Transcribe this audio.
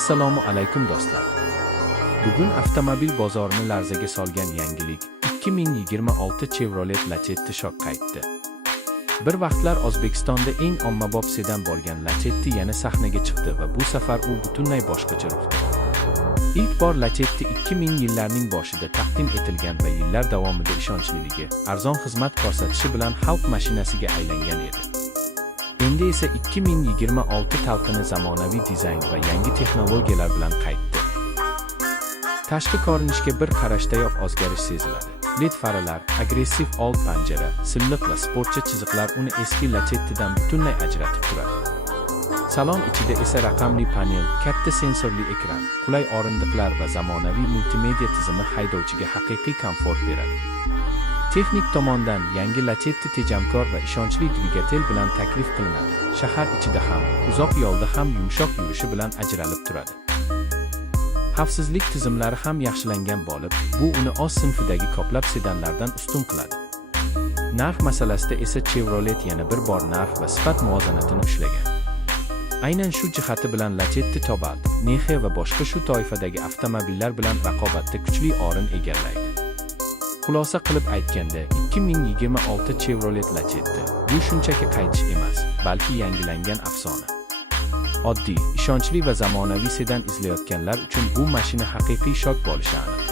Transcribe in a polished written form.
Assalomu alaykum do'stlar. Bugun avtomobil bozorini larzaga solgan yangilik 2026 Chevrolet Lacetti shok qaytdi. Bir vaqtlar O'zbekistonda eng ommabop sedan bo'lgan Lacetti yana sahnaga chiqdi va bu safar u butunlay boshqacha ruhda. İlk bor Lacetti 2000 yillarning boshida taqdim etilgan va yillar davomida ishonchliligi, arzon xizmat ko'rsatishi bilan xalq mashinasiga aylangan edi. Endi esa 2026 talqini zamonaviy dizayn va yangi texnologiyalar bilan qaytdi. Tashqi ko'rinishga bir qarashdayoq o'zgarish seziladi. LED faralar, agressiv old panjara, silliq va sportcha chiziqlar uni eski Lacetti'dan butunlay ajratib turadi. Salon ichida esa raqamli panel, katta sensorli ekran, qulay o'rindiqlar va zamonaviy multimedia tizimi haydovchiga haqiqiy komfort beradi. Texnik tomondan yangi Lacetti tejamkor va ishonchli dvigatel bilan taklif qilinadi. Shahar ichida ham, uzoq yo'lda ham yumshoq yurishi bilan ajralib turadi. Xavfsizlik tizimlari ham yaxshilangan bo'lib, bu uni o'z sinfidagi ko'plab sedanlardan ustun qiladi. Narx masalasida esa Chevrolet yana bir bor narx va sifat muvozanatini ushlagan. Aynan shu jihati bilan Lacetti Cobalt, Nexe va boshqa shu toifadagi avtomobillar bilan raqobatda kuchli o'rin egallaydi. Xulosa qilib aytganda, 2026 Chevrolet Lacetti bu shunchaki qaytish emas, balki yangilangan afsona. Oddiy, ishonchli va zamonaviy sedan izlayotganlar uchun bu mashina haqiqiy shok bo'lishi aniq.